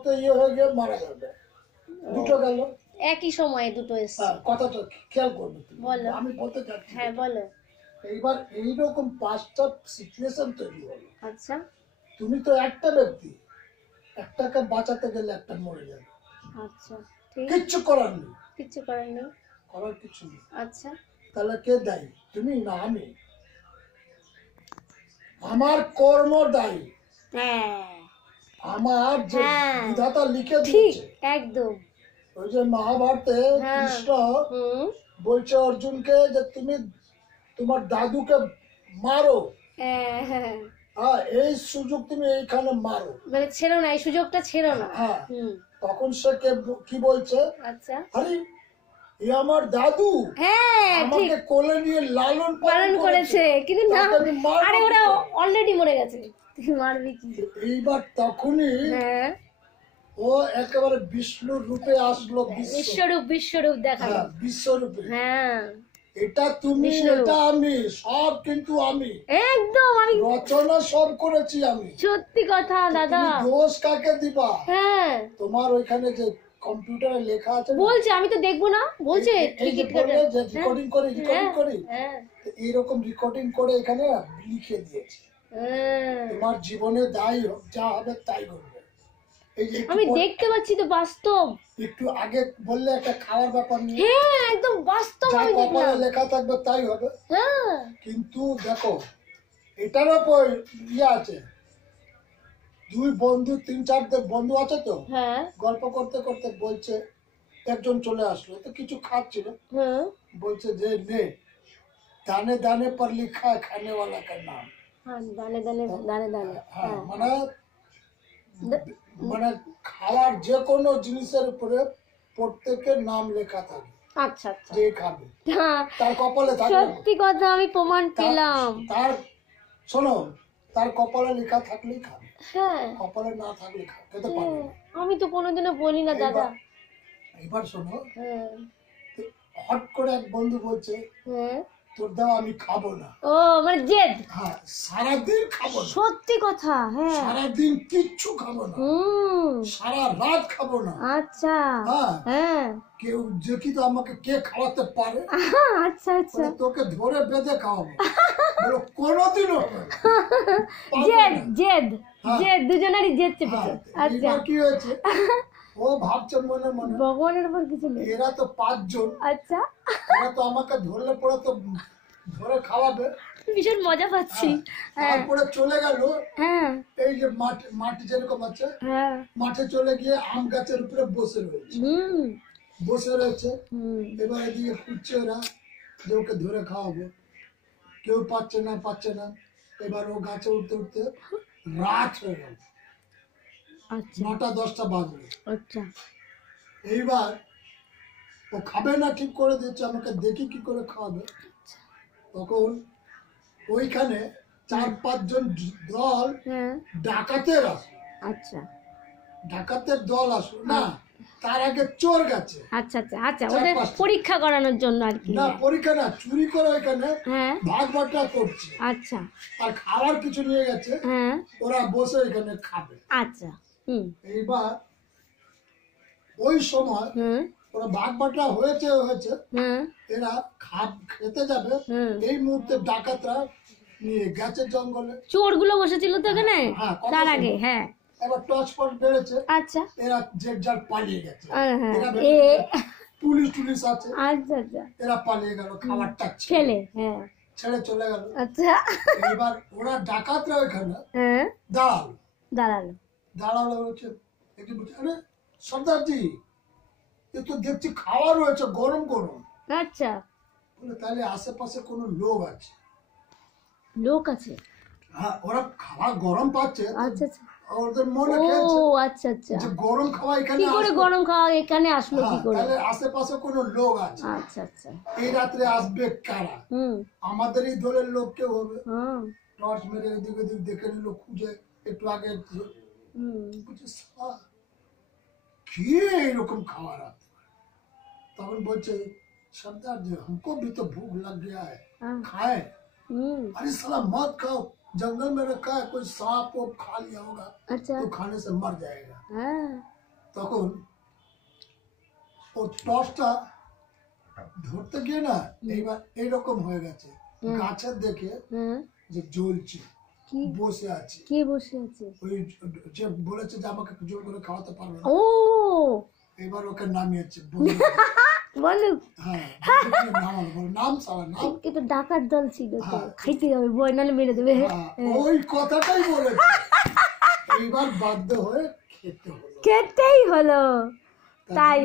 রক্ত ইয়ে হয়ে গিয়ে মারা যাবে। দুটো গেল একই সময়ে দুটো এসছে। কথাটা খেয়াল করবে তুমি, বলো। আমি বলতে চাচ্ছি। হ্যাঁ বলো। এইবার এইরকম 5টা সিচুয়েশন তৈরি হলো। আচ্ছা তুমি তো একটা ব্যক্তি, একটাকে বাঁচাতে গেলে একটা মরে যাবে। আচ্ছা ঠিক, কিচ্ছু করার নেই, কিচ্ছু করার নেই। করার কিছু নেই। আচ্ছা তাহলে কে দায়ী, তুমি না আমি? আমার কর্ম দায়ী। হ্যাঁ আমার যে বিধাতা লিখে ঠিক দিয়েছে। একদম। ওই যে মহাভারতে কৃষ্ণ বলছে অর্জুনকে যে তুমি তোমার দাদুকে মারো, এই সুযোগ তুমি এইখানে মারো, মানে ছেড়ো না, এই সুযোগটা ছেড়ো না। তখন সে কি বলছে, আচ্ছা আরে এ আমার দাদু, আমাকে কোলে নিয়ে লালন পালন করেছে, কিন্তু না, আরে ওরা অলরেডি মরে গেছে, তুই মারবি কি? এইবার তখনই ও একেবারে বিষ্ণুর রূপে আসলো, বিশ্বরূপ দেখালো, বিশ্বরূপে। হ্যাঁ এটা তুমি, এটা আমি, সব কিন্তু আমি, একদম আমি রচনা সব করেছি আমি। সত্যি কথা দাদা। দোষ কাকে দিবা? হ্যাঁ তোমার ওইখানে যে কম্পিউটারে লেখা আছে, বলছে আমি তো দেখবো না, বলছে টিকিট কাটে যে রেকর্ডিং করি এইরকম রেকর্ডিং করে এখানে লিখে দিয়েছে, তোমার জীবনে দায় যা হবে তাই করবে। আমি দেখতে পাচ্ছি তো বাস্তব। একটু আগে বললে একটা খাওয়ার ব্যাপার নিয়ে, হ্যাঁ একদম বাস্তব, আমি দেখলাম লেখা থাকবে তাই হবে। হ্যাঁ কিন্তু দেখো এটার উপর ইয়ে আছে, দুই বন্ধু 3-4 বন্ধু আছে তো, গল্প করতে করতে বলছে, একজন চলে আসলো তো কিছু খাচ্ছিল, বলছে যে নে, দানে দানে পর লিখা है खाने वाला का नाम। দানে দানে দানে দানে, মানে মানে খাওয়ার যে কোনো জিনিসের উপরে প্রত্যেকের নাম লেখা থাকে। আচ্ছা আচ্ছা, যে খাবে তার কপালে থাকে। সত্যি কথা, আমি প্রমাণ পেলাম। তার শোনো, তার কপালে লেখা থাকলেই খাবে, কপালে না থাকলে খেতে পারবে না। আমি তো কোনোদিনও বলি না দাদা। এবার শোনো, হট করে এক বন্ধু বলছে তোর দাও আমি খাবো না। ও মানে জেদ, সারাদিন খাবো না। সত্যি কথা, সারাদিন কিচ্ছু খাবো না, সারা রাত খাবো না। আচ্ছা কেউ দেখি তো আমাকে কে খাওয়াতে পারে। আচ্ছা আচ্ছা, তোকে ধরে বেঁধে খাওয়াবো, কোনোদিনও জেদ জেদ জেদ, দুজনেরই জেদ চেপেছে। আচ্ছা কি হয়েছে, ও ভাবছে মনে মনে ভগবানের উপর কিছু নেই, এরা তো 5 জন, আচ্ছা এরা তো আমাকে ধরলে পরে তো ধরে খাওয়াবে, ভীষণ মজা পাচ্ছি। তারপরে চলে গেল, এই যে মাটি যেরকম আছে, মাঠে চলে গিয়ে আম গাছের উপরে বসে রয়েছে। এবার এদিকে খুঁজছে ওরা যে ওকে ধরে খাওয়াবো, কেউ পাচ্ছে না। এবার ও গাছে উঠতে উঠতে রাত হয়ে গেল, 9টা-10টা বাজলো। আচ্ছা এইবার ও খাবে না ঠিক করে দিচ্ছে, আমাকে দেখি কি করে খাওয়াবে। তখন ওইখানে 4-5 জন দল ডাকাতের আসলো। আচ্ছা ডাকাতের দল আসলো না, তার আগে চোর গেছে। আচ্ছা আচ্ছা আচ্ছা, ওদের পরীক্ষা করানোর জন্য আর কি? না পরীক্ষা না, চুরি করে ওইখানে ভাগ বাটা করছে। আচ্ছা, আর খাবার কিছু নিয়ে গেছে, ওরা বসে এখানে খাবে। আচ্ছা এইবার ওই সময় ওরা ভাগ বাটা হয়েছে, এরা খেতে যাবে, এই মুহূর্তে ডাকাতরা নিয়ে গেছে জঙ্গলে। চোরগুলো বসেছিল তো এখানে তার আগে, এবার টর্চ ফর্চ বেড়েছে। আচ্ছা, এরা যে যার পালিয়ে গেছে, পুলিশ আছে। আচ্ছা আচ্ছা, এরা পালিয়ে গেল খাবারটা ছেড়ে চলে গেল। আচ্ছা, এবার ওরা ডাকাতরা ওইখানে দাঁড়ালো হচ্ছে, আরে সর্দারজি এ তো দেখছি খাওয়া রয়েছে গরম গরম। আচ্ছা, বলে তাহলে আশেপাশে কোনো লোক আছে? ওরা খাওয়া গরম পাচ্ছে। আচ্ছা আচ্ছা, ওদের মনে খেলছে। ও আচ্ছা আচ্ছা, যে গরম খাওয়া এখানে, কি করে গরম খাওয়া এখানে আসলো কি করে? তাহলে আশেপাশে কোনো লোক আছে। আচ্ছা আচ্ছা, এই রাত্রে আসবে কারা? আমাদেরই দলের লোক কেউ হবে। টর্চ মেরে এদিক ওদিক দেখে নিল, খুঁজে একটু আগে কি এরকম খাওয়া রাত। তখন বলছে सरदार जी हमको भी तो भूख लग गया है, खाए। अरे साला मत खाओ, जंगल में रखा है, कोई सांप वो खा लिया होगा अच्छा तो खाने से मर जाएगा। হ্যাঁ তখন ও টর্চটা ধরতে গিয়ে না এইবার এইরকম হয়ে গেছে, গাছের দেখে হ্যাঁ যে জ্বলছে, কি বসে আছে। কে বসে আছে ওই যে বলেছে যে আমাকে জোর করে খাওয়াতে পারবে না, ও এবার ওকে নামিয়েছে বলে। বলো হ্যাঁ নামালো, বলে নাম সারা নাম। কিন্তু ডাকাত দল ছিল তো খাইতে হবে বই নালে মেরে দেবে হ্যাঁ, ওই কথাটাই বলেছে। এইবার বাধ্য হয়ে খেতে হলো, খেতেই হলো তাই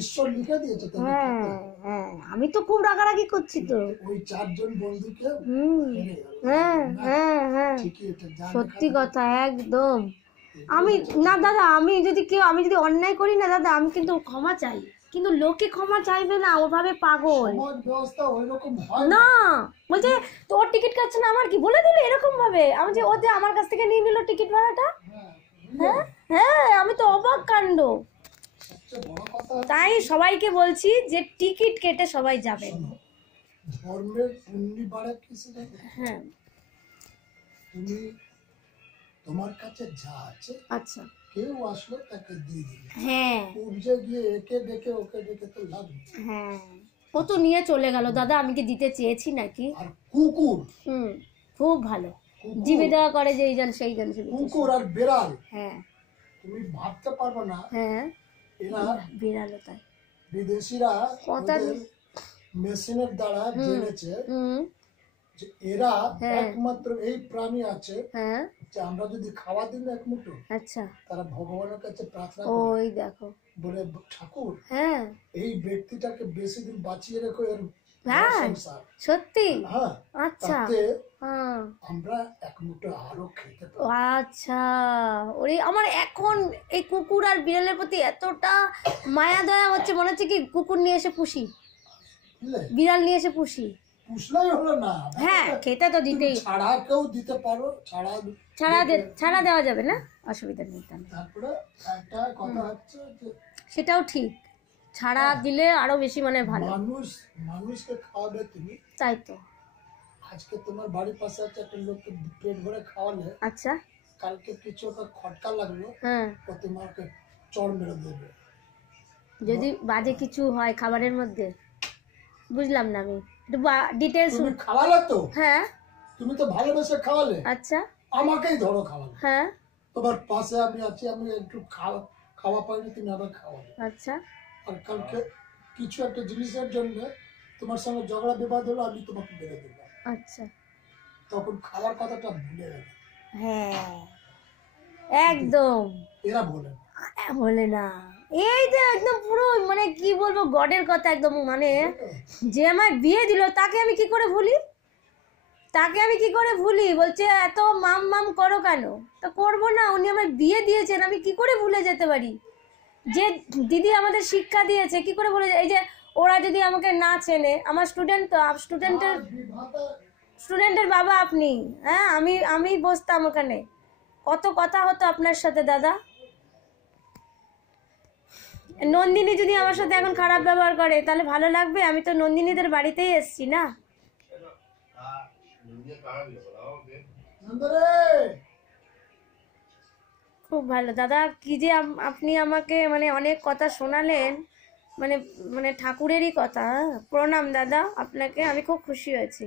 ঈশ্বর লিখে দিয়েছে তাদের হ্যাঁ খেতে। হ্যাঁ আমি তো খুব রাগারাগি করছি তো ওই 4 জন বন্ধুকে হেরে গেল। হ্যাঁ হ্যাঁ হ্যাঁ ঠিকই এটা যা সত্যি কথা একদম। আমি না দাদা, আমি যদি অন্যায় করি না দাদা, আমি কিন্তু ক্ষমা চাই, কিন্তু লোকে ক্ষমা চাইবে না, ওভাবে পাগল সমাজ ব্যবস্থা ওইরকম হয় না। বলছে তোর টিকিট কাটছে না, আমার কি বলে দিল এরকম ভাবে, আমি যে ও যে আমার কাছ থেকে নিয়ে নিল টিকিট ভাড়াটা। হ্যাঁ হ্যাঁ আমি তো অবাক কাণ্ড। সবচেয়ে বড় কথা তাই সবাইকে বলছি যে টিকিট কেটে সবাই যাবে। ধর্মের পুণ্যি বাড়ে কিসে জানো? হ্যাঁ তুমি তোমার কাছে যা আছে আচ্ছা কেউ আসলো তাকে দিয়ে দিলে, হ্যাঁ উপজে গিয়ে একে ডেকে ওকে ডেকে তো লাভ নেই। হ্যাঁ ও তো নিয়ে চলে গেল দাদা, আমি কি দিতে চেয়েছি নাকি? আর কুকুর, খুব ভালো জিভে দেওয়া করে যেই জন সেই জন। কুকুর আর বেড়াল হ্যাঁ তুমি ভাবতে পারবে না, হ্যাঁ এরা বিড়ালও তাই। বিদেশিরা মেশিনের দ্বারা জেনেছে যে এরা একমাত্র এই প্রাণী আছে হ্যাঁ যে আমরা যদি খাওয়া দিই না এক মুঠো, আচ্ছা তারা ভগবানের কাছে প্রার্থনা ওই দেখো বলে ঠাকুর হ্যাঁ এই ব্যক্তিটাকে বেশি দিন বাঁচিয়ে রেখো, এর হ্যাঁ সংসার। সত্যি হ্যাঁ আচ্ছা তাতে হ্যাঁ আমরা এক মুঠো আরো খেতে পারি। আচ্ছা ওরে আমার এখন এই কুকুর আর বিড়ালের প্রতি এতটা মায়া দয়া হচ্ছে, মনে হচ্ছে কি কুকুর নিয়ে এসে পুষি, বুঝলে? বিড়াল নিয়ে এসে পুষি। পুষলেই হলো না, হ্যাঁ খেতে তো দিতেই, ছাড়া কেউ দিতে পারো, ছাড়া দেওয়া যাবে না, অসুবিধা নেই তাহলে। তারপরে একটা কথা হচ্ছে যে সেটাও ঠিক, ছাড়া দিলে আরো বেশি মানে ভালো। মানুষকে খাওয়াবে তুমি, তাই তো। আজকে তোমার বাড়ির পাশে আছে একটা লোককে পেট ভরে খাওয়ালে, আচ্ছা কালকে কিছু একটা খটকা লাগলো হ্যাঁ ও তোমাকে চড় মেরে দেবে। যদি বাজে কিছু হয় খাবারের মধ্যে, বুঝলাম না আমি একটু ডিটেলস। তুমি খাওয়ালে তো, হ্যাঁ তুমি তো ভালোবেসে খাওয়ালে, আচ্ছা আমাকেই ধরো খাওয়ালে, হ্যাঁ তোমার পাশে আমি আছি, আমি একটু খাওয়া পাইনি, তুমি আবার খাওয়ালে। আচ্ছা আর কালকে কিছু একটা জিনিসের জন্য তোমার সঙ্গে ঝগড়া বিবাদ হলো, আমি তোমাকে বেড়ে দেবো, আচ্ছা তখন খাওয়ার কথাটা ভুলে গেল। হ্যাঁ একদম এরা বলে বলে না, এই যে একদম পুরো মানে কি বলবো গডের কথা একদম, মানে যে আমায় বিয়ে দিল তাকে আমি কি করে ভুলি, বলছে এত মাম মাম করো কেন, তা করবো না, উনি আমায় বিয়ে দিয়েছেন, আমি কি করে ভুলে যেতে পারি, যে দিদি আমাদের শিক্ষা দিয়েছে কি করে ভুলে এই যে ওরা যদি আমাকে না চেনে, আমার স্টুডেন্টের বাবা আপনি, হ্যাঁ আমি বসতাম ওখানে, কত কথা হতো আপনার সাথে দাদা। নন্দিনী যদি আমার সাথে এখন খারাপ ব্যবহার করে তাহলে ভালো লাগবে? আমি তো নন্দিনীদের বাড়িতেই এসছি না। খুব ভালো দাদা, কি যে আপনি আমাকে মানে অনেক কথা শোনালেন, মানে ঠাকুরেরই কথা। প্রণাম দাদা আপনাকে, আমি খুব খুশি হয়েছি।